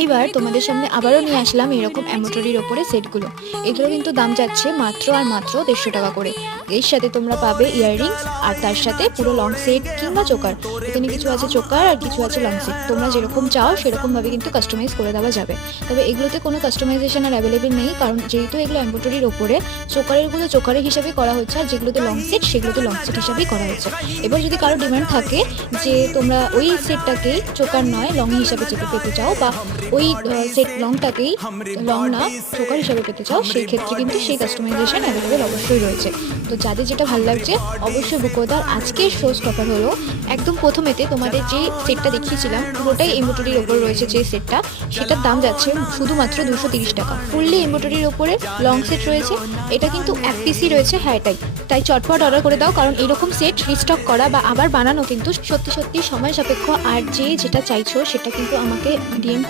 এইবার তোমাদের সামনে আবারও নিয়ে আসলাম এরকম এমব্রয়ডারির ওপরে সেটগুলো। এগুলো কিন্তু দাম যাচ্ছে মাত্র আর মাত্র 150 টাকা করে। এর সাথে তোমরা পাবে ইয়াররিংস আর তার সাথে পুরো লং সেট কিংবা চোকার। এখানে কিছু আছে চোকার আর কিছু আছে লং সেট, তোমরা যেরকম চাও সেরকম ভাবে কিন্তু কাস্টমাইজ করে দেওয়া যাবে। তবে এগুলোতে কোনো কাস্টমাইজেশন আর অ্যাভেলেবেল নেই, কারণ যেহেতু এগুলো এমব্রয়ডারির ওপরে, চোকারেরগুলো চোকারের হিসাবে করা হচ্ছে আর যেগুলোতে লং সেট সেগুলোতে লং সেট হিসাবেই করা হচ্ছে। এবার যদি কারো ডিমান্ড থাকে যে তোমরা ওই সেটটাকেই চোকার নয় লং হিসাবে চেপে পেতে চাও, বা ওই সেট লংটাকেই লং না চোকার হিসাবে পেতে চাও, সেই ক্ষেত্রে কিন্তু সেই কাস্টমাইজেশন অ্যাভেলেবেল অবশ্যই রয়েছে। তো যাদের যেটা ভালো লাগছে অবশ্যই বুক করে দাও। আজকের শো স্টপার হলো একদম প্রথমেতে তোমাদের যে সেটটা দেখিয়েছিলাম পুরোটাই এমব্রয়ডারির ওপর রয়েছে, যে সেটটা সেটার দাম যাচ্ছে শুধুমাত্র 230 টাকা। ফুললি এমব্রয়ডারির ওপরে লং সেট রয়েছে, এটা কিন্তু এক পিসই রয়েছে, হ্যাঁ তাই চটপট অর্ডার করে দাও, কারণ এরকম সেট রিস্টক করা বা আবার বানানো কিন্তু সত্যি সত্যি সময় সাপেক্ষ। আর যে যেটা চাইছো সেটা কিন্তু আমাকে ডিএম